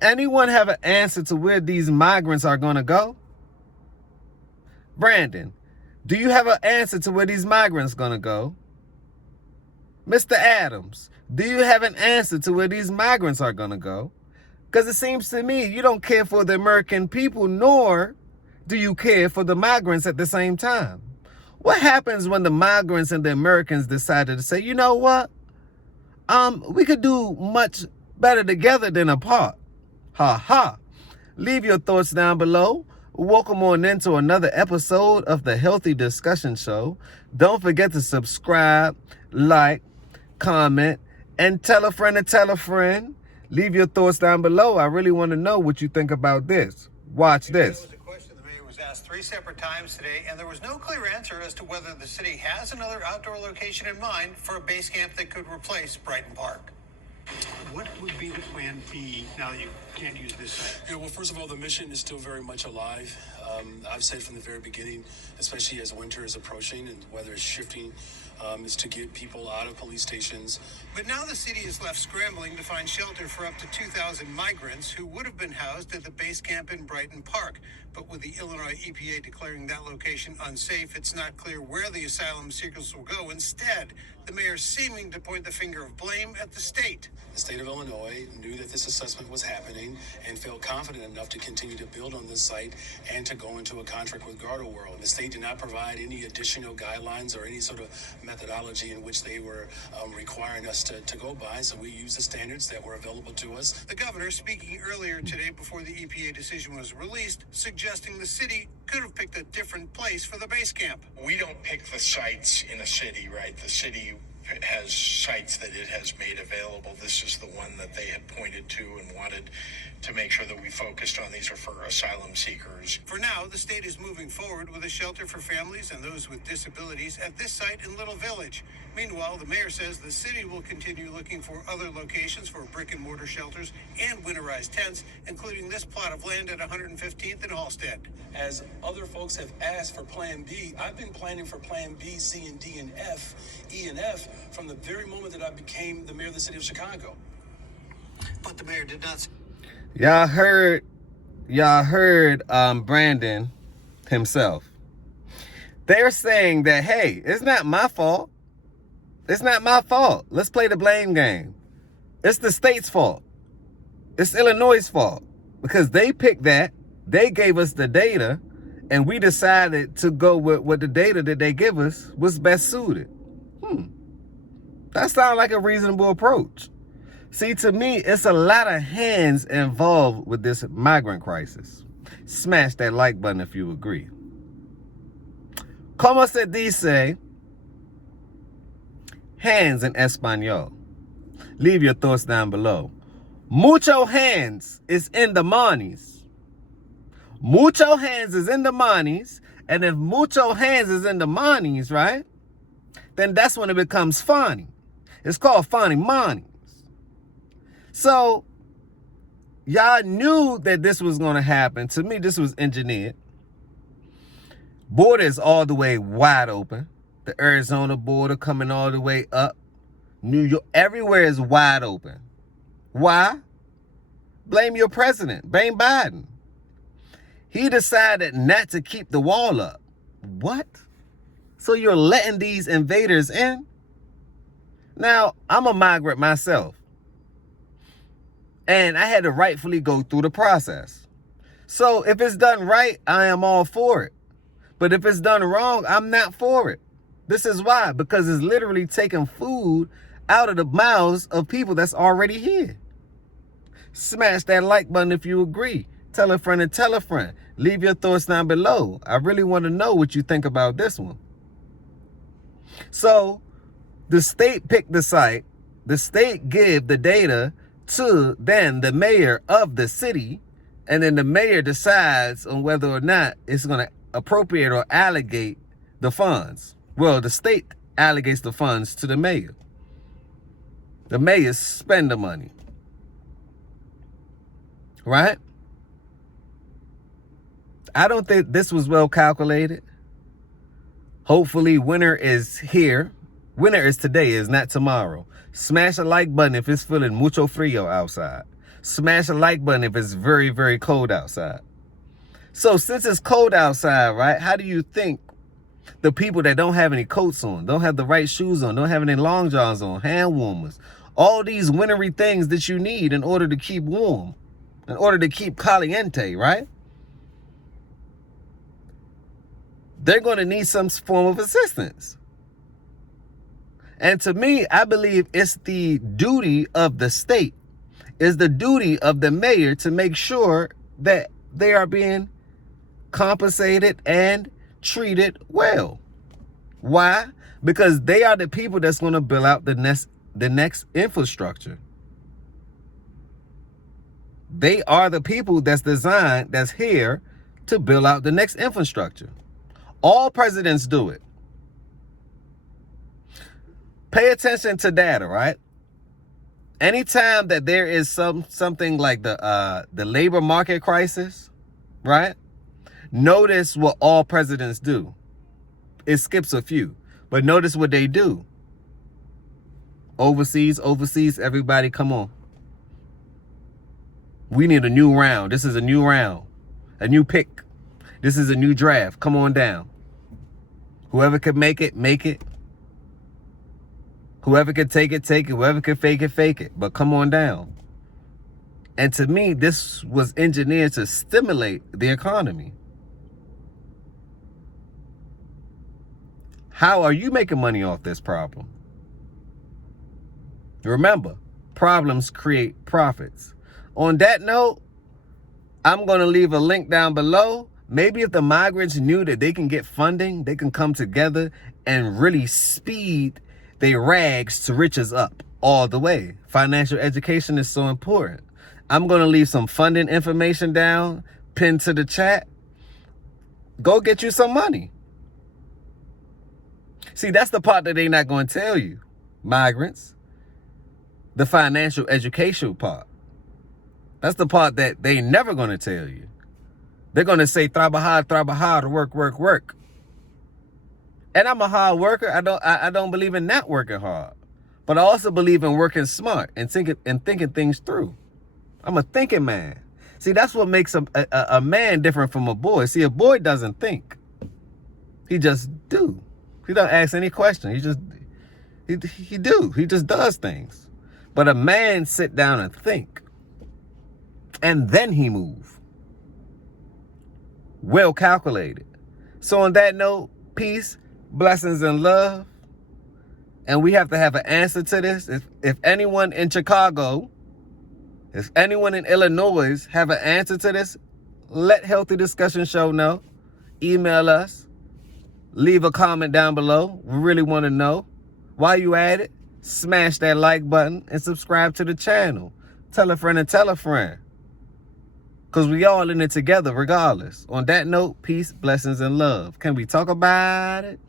Anyone have an answer to where these migrants are going to go? Brandon, do you have an answer to where these migrants are going to go? Mr. Adams, do you have an answer to where these migrants are going to go? Because it seems to me you don't care for the American people, nor do you care for the migrants at the same time. What happens when the migrants and the Americans decided to say, you know what? We could do much better together than apart. Ha ha. Leave your thoughts down below. Welcome on into another episode of the Healthy Discussion Show. Don't forget to subscribe, like, comment, and tell a friend to tell a friend. Leave your thoughts down below. I really want to know what you think about this. Watch this. That was a question the mayor was asked 3 separate times today, and there was no clear answer as to whether the city has another outdoor location in mind for a base camp that could replace Brighton Park. What would be the plan B now that you can't use this site? Yeah, well, first of all, the mission is still very much alive. I've said from the very beginning, especially as winter is approaching and the weather is shifting, is to get people out of police stations. But now the city is left scrambling to find shelter for up to 2,000 migrants who would have been housed at the base camp in Brighton Park. But with the Illinois EPA declaring that location unsafe, it's not clear where the asylum seekers will go. Instead, the mayor seeming to point the finger of blame at the state. The state of Illinois knew that this assessment was happening and felt confident enough to continue to build on this site and to go into a contract with Garda World. The state did not provide any additional guidelines or any sort of methodology in which they were requiring us to go by, so we used the standards that were available to us. The governor, speaking earlier today before the EPA decision was released, suggesting the city could have picked a different place for the base camp. We don't pick the sites in a city, right? The city has sites that it has made available. This is the one that they had pointed to and wanted to make sure that we focused on. These are for asylum seekers. For now, the state is moving forward with a shelter for families and those with disabilities at this site in Little Village. Meanwhile, the mayor says the city will continue looking for other locations for brick and mortar shelters and winterized tents, including this plot of land at 115th and Halstead. As other folks have asked for Plan B, I've been planning for Plan B, C, and D, and F, E, and F from the very moment that I became the mayor of the city of Chicago. But the mayor did not. Y'all heard Brandon himself. They're saying that, hey, it's not my fault. It's not my fault. Let's play the blame game. It's the state's fault. It's Illinois' fault because they picked that. They gave us the data and we decided to go with what the data that they give us was best suited. That sounds like a reasonable approach. See, to me, it's a lot of hands involved with this migrant crisis. Smash that like button if you agree. Como se dice hands in Espanol? Leave your thoughts down below. Mucho hands is in the monies. Mucho hands is in the monies. And if mucho hands is in the monies, right? Then that's when it becomes funny. It's called funny monies. So, y'all knew that this was going to happen. To me, this was engineered. Border is all the way wide open. The Arizona border coming all the way up. New York, everywhere is wide open. Why? Blame your president. Blame Biden. He decided not to keep the wall up. What? So you're letting these invaders in? Now, I'm a migrant myself. And I had to rightfully go through the process. So if it's done right, I am all for it. But if it's done wrong, I'm not for it. This is why. Because it's literally taking food out of the mouths of people that's already here. Smash that like button if you agree. Tell a friend and tell a friend. Leave your thoughts down below. I really want to know what you think about this one. So the state picked the site. The state gave the data to then the mayor of the city. And then the mayor decides on whether or not it's going to appropriate or allocate the funds. Well, the state allocates the funds to the mayor. The mayor spend the money. Right? I don't think this was well calculated. Hopefully winter is here. Winter is today, is not tomorrow. Smash a like button if it's feeling mucho frio outside. Smash the like button if it's very, very cold outside. So since it's cold outside, right, how do you think the people that don't have any coats on, don't have the right shoes on, don't have any long johns on, hand warmers, all these wintry things that you need in order to keep warm, in order to keep caliente, right? They're going to need some form of assistance. And to me, I believe it's the duty of the state, it's the duty of the mayor to make sure that they are being compensated and treated well. Why? Because they are the people that's going to build out the next infrastructure. They are the people that's here to build out the next infrastructure. All presidents do it. Pay attention to data, right? Anytime that there is something like the labor market crisis, right? Notice what all presidents do. It skips a few, but notice what they do. Overseas, everybody come on. We need a new round. This is a new round, a new pick. This is a new draft. Come on down. Whoever could make it, make it. Whoever could take it, take it. Whoever could fake it. But come on down. And to me, this was engineered to stimulate the economy. How are you making money off this problem? Remember, problems create profits. On that note, I'm going to leave a link down below. Maybe if the migrants knew that they can get funding, they can come together and really speed their rags to riches up all the way. Financial education is so important. I'm going to leave some funding information down, pinned to the chat. Go get you some money. See, that's the part that they're not going to tell you, migrants. The financial education part. That's the part that they never going to tell you. They're going to say, trabajar, work. And I'm a hard worker. I don't believe in not working hard. But I also believe in working smart and thinking things through. I'm a thinking man. See, that's what makes a man different from a boy. See, a boy doesn't think. He just do. He don't ask any question. He just does things. But a man sit down and think. And then he move. Well calculated. So on that note, peace, blessings, and love. And we have to have an answer to this. If anyone in Chicago, if anyone in Illinois have an answer to this, let Healthy Discussion Show know. Email us. Leave a comment down below. We really want to know. While you at it, smash that like button and subscribe to the channel. Tell a friend and tell a friend. Because we all in it together regardless. On that note, peace, blessings, and love. Can we talk about it?